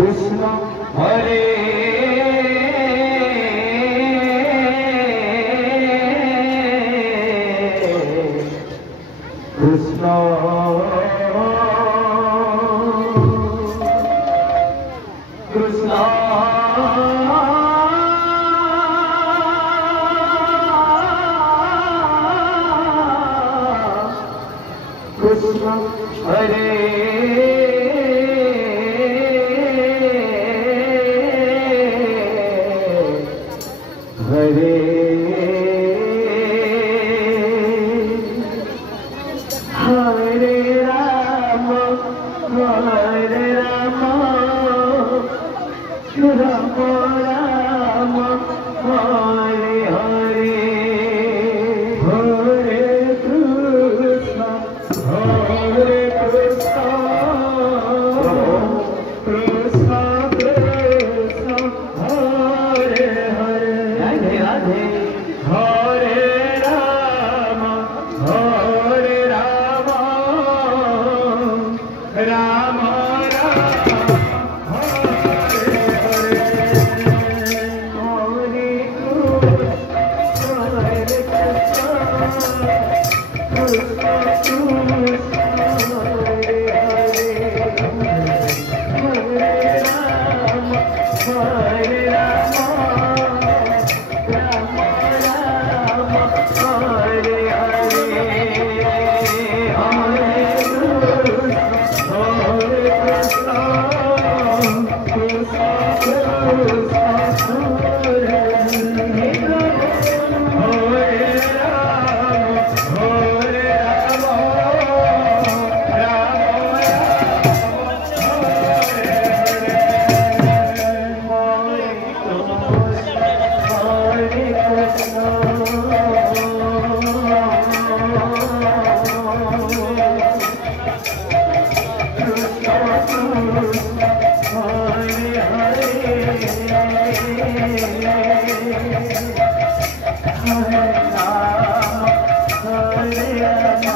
Krishna Hare Krishna Krishna Krishna Hare Hare Hare Rama Hare Rama Rama Rama Hare Hare Hare Krishna Hare Krishna Krishna Krishna Hare Hare Radhe Radhe Hare Rama Hare Rama Rama Rama Hare Hare Hare Krishna Hare Krishna Krishna Krishna Hare Hare Hare Rama Hare Rama Rama Rama Hare Hare Hare Krishna Hare Krishna Krishna Krishna Hare Hare Hare Rama Hare Rama Rama Hare